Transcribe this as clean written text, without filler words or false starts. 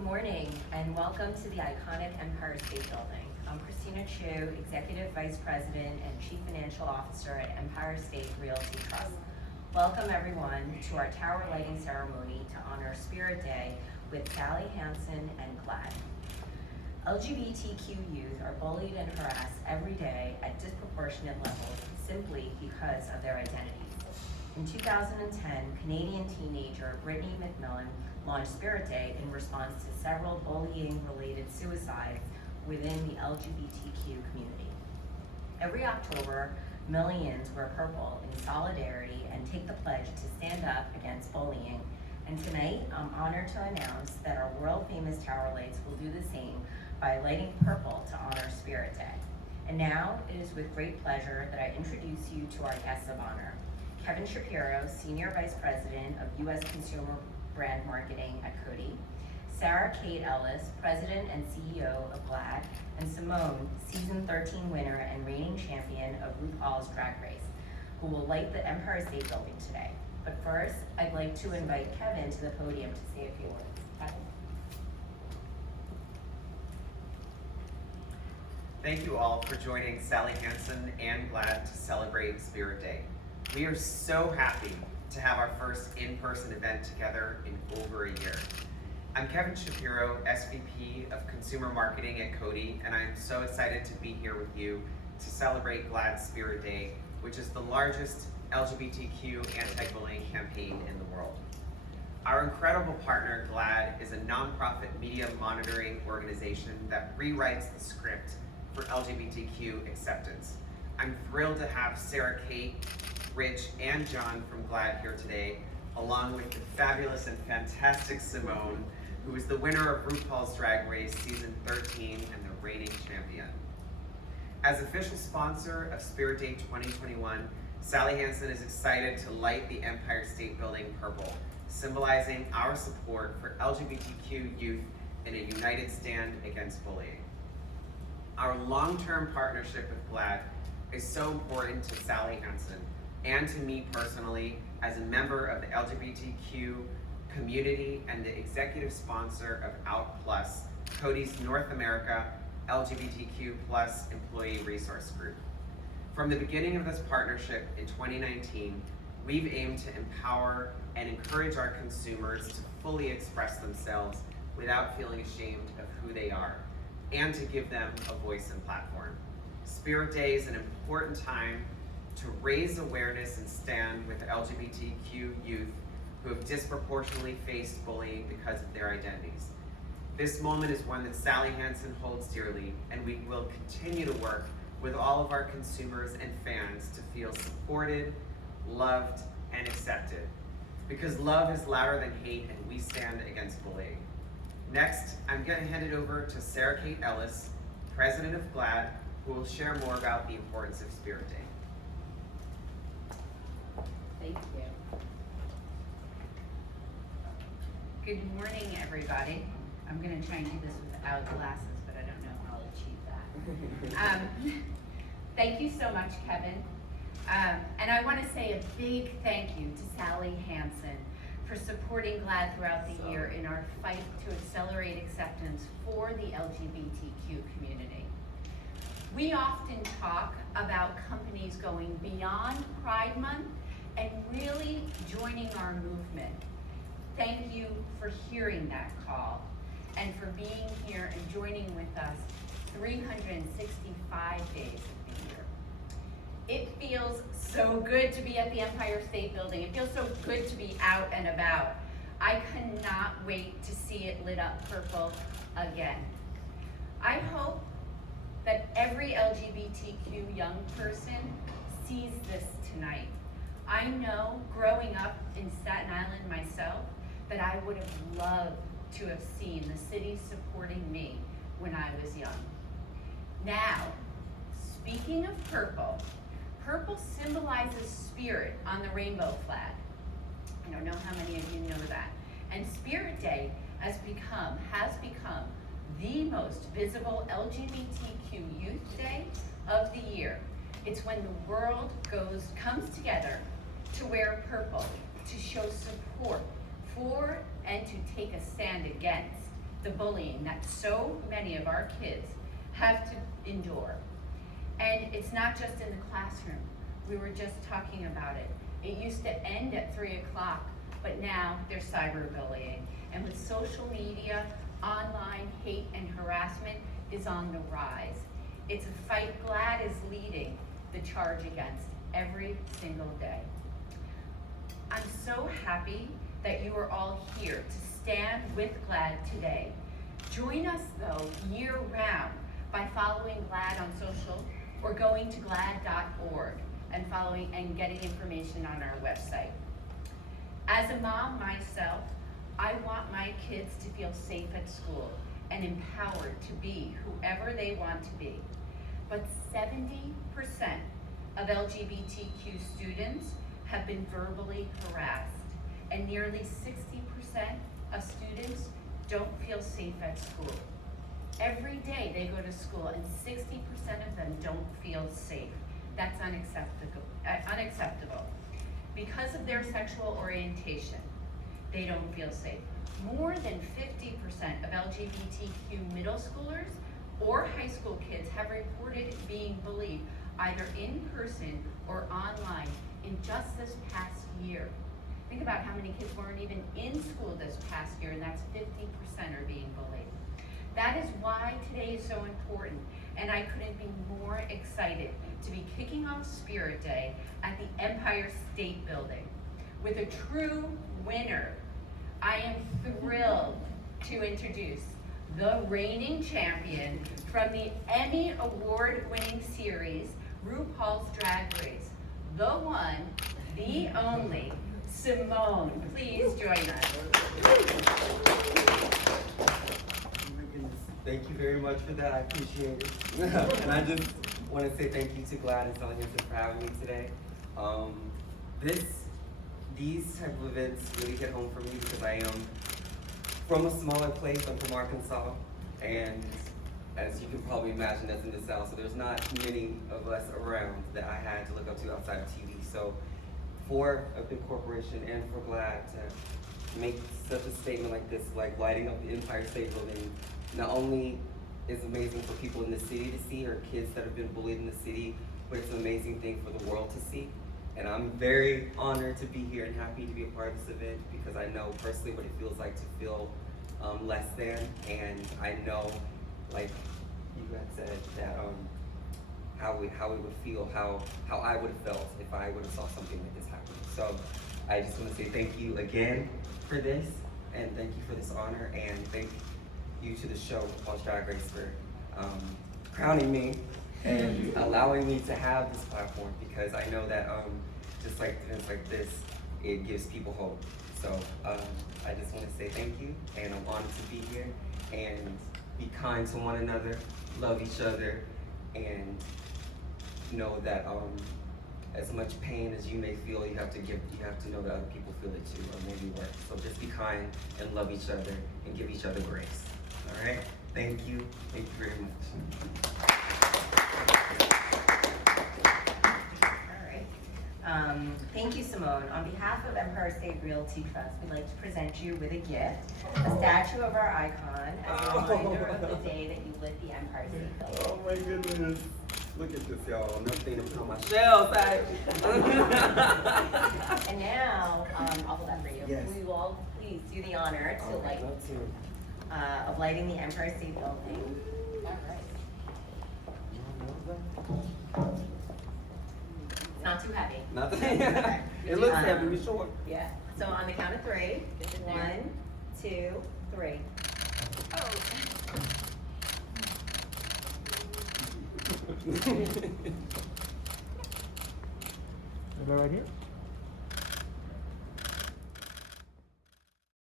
Good morning and welcome to the iconic Empire State Building. I'm Christina Chu, Executive Vice President and Chief Financial Officer at Empire State Realty Trust. Welcome everyone to our tower lighting ceremony to honor Spirit Day with Sally Hansen and GLAAD. LGBTQ youth are bullied and harassed every day at disproportionate levels simply because of their identities. In 2010, Canadian teenager Brittany McMillan launched Spirit Day in response to several bullying-related suicides within the LGBTQ community. Every October, millions wear purple in solidarity and take the pledge to stand up against bullying. And tonight, I'm honored to announce that our world-famous tower lights will do the same by lighting purple to honor Spirit Day. And now, it is with great pleasure that I introduce you to our guests of honor. Kevin Shapiro, Senior Vice President of U.S. Consumer Brand Marketing at Coty, Sarah Kate Ellis, President and CEO of GLAAD, and Symone, Season 13 winner and reigning champion of RuPaul's Drag Race, who will light the Empire State Building today. But first, I'd like to invite Kevin to the podium to say a few words. Kevin. Thank you all for joining Sally Hansen and GLAAD to celebrate Spirit Day. We are so happy to have our first in-person event together in over a year. I'm Kevin Shapiro, SVP of Consumer Marketing at Coty, and I'm so excited to be here with you to celebrate GLAAD Spirit Day, which is the largest LGBTQ anti-bullying campaign in the world. Our incredible partner, GLAAD, is a nonprofit media monitoring organization that rewrites the script for LGBTQ acceptance. I'm thrilled to have Sarah Kate, Rich, and John from GLAAD here today, along with the fabulous and fantastic Symone, who is the winner of RuPaul's Drag Race Season 13 and the reigning champion. As official sponsor of Spirit Day 2021, Sally Hansen is excited to light the Empire State Building purple, symbolizing our support for LGBTQ youth in a united stand against bullying. Our long-term partnership with GLAAD is so important to Sally Hansen and to me personally as a member of the LGBTQ community and the executive sponsor of Out Plus, Coty's North America LGBTQ+ employee resource group. From the beginning of this partnership in 2019, we've aimed to empower and encourage our consumers to fully express themselves without feeling ashamed of who they are, and to give them a voice and platform. Spirit Day is an important time to raise awareness and stand with LGBTQ youth who have disproportionately faced bullying because of their identities. This moment is one that Sally Hansen holds dearly, and we will continue to work with all of our consumers and fans to feel supported, loved, and accepted. Because love is louder than hate, and we stand against bullying. Next, I'm going to hand it over to Sarah Kate Ellis, President of GLAAD, who will share more about the importance of Spirit Day. Thank you. Good morning, everybody. I'm going to try and do this without glasses, but I don't know how I'll achieve that. Thank you so much, Kevin. And I want to say a big thank you to Sally Hansen for supporting GLAAD throughout the year in our fight to accelerate acceptance for the LGBTQ community. We often talk about companies going beyond Pride Month and really joining our movement. Thank you for hearing that call and for being here and joining with us 365 days of the year. It feels so good to be at the Empire State Building. It feels so good to be out and about. I cannot wait to see it lit up purple again. I hope that every LGBTQ young person sees this tonight. I know growing up in Staten Island myself that I would have loved to have seen the city supporting me when I was young. Now, speaking of purple, purple symbolizes spirit on the rainbow flag. I don't know how many of you know that. And Spirit Day has become the most visible LGBTQ youth day of the year. It's when the world comes together to wear purple, to show support for and to take a stand against the bullying that so many of our kids have to endure. And it's not just in the classroom. We were just talking about it. It used to end at 3 o'clock, but now there's cyberbullying. And with social media, online hate and harassment is on the rise. It's a fight GLAAD is leading the charge against every single day. I'm so happy that you are all here to stand with GLAAD today. Join us though year-round by following GLAAD on social or going to GLAAD.org and following and getting information on our website. As a mom myself, I want my kids to feel safe at school and empowered to be whoever they want to be. But 70% of LGBTQ students have been verbally harassed, and nearly 60% of students don't feel safe at school. Every day they go to school and 60% of them don't feel safe. That's unacceptable. Because of their sexual orientation, they don't feel safe. More than 50% of LGBTQ middle schoolers or high school kids have reported being bullied either in person or online in just this past year. Think about how many kids weren't even in school this past year, and that's 50% are being bullied. That is why today is so important, and I couldn't be more excited to be kicking off Spirit Day at the Empire State Building with a true winner. I am thrilled to introduce the reigning champion from the Emmy Award-winning series, RuPaul's Drag Race, the one, the only, Symone. Please join us. Thank you very much for that. I appreciate it. And I just want to say thank you to GLAAD and Sally Hansen for having me today. These type of events really hit home for me because I am from a smaller place. I'm from Arkansas, and as you can probably imagine, that's in the South, so there's not many of us around that I had to look up to outside of TV. So for a big corporation and for GLAAD to make such a statement like this, like lighting up the Empire State Building, not only is amazing for people in the city to see, or kids that have been bullied in the city, but it's an amazing thing for the world to see. And I'm very honored to be here and happy to be a part of this event because I know personally what it feels like to feel less than, and I know, like you had said, that how it would feel, how I would have felt if I would have saw something like this happen. So I just want to say thank you again for this, and thank you for this honor, and thank you to the show, RuPaul's Drag Race, for crowning me and allowing me to have this platform, because I know that just like events like this, it gives people hope. So I just want to say thank you, and I'm honored to be here, and be kind to one another, love each other, and know that as much pain as you may feel, you have to know that other people feel it too, or maybe worse. So just be kind and love each other and give each other grace. All right? Thank you very much. Thank you, Symone. On behalf of Empire State Realty Trust, we'd like to present you with a gift, a statue of our icon, as a reminder of the day that you lit the Empire State Building. Oh my goodness. Look at this, y'all. Nothing to put on my shelf. And now, I'll hold that for you. Yes. We will please do the honor to light, love to. of lighting the Empire State Building. All right. It's not too heavy. Nothing. It looks heavy, we sure. Yeah. So on the count of three. 1, 2, 3. Is that right here?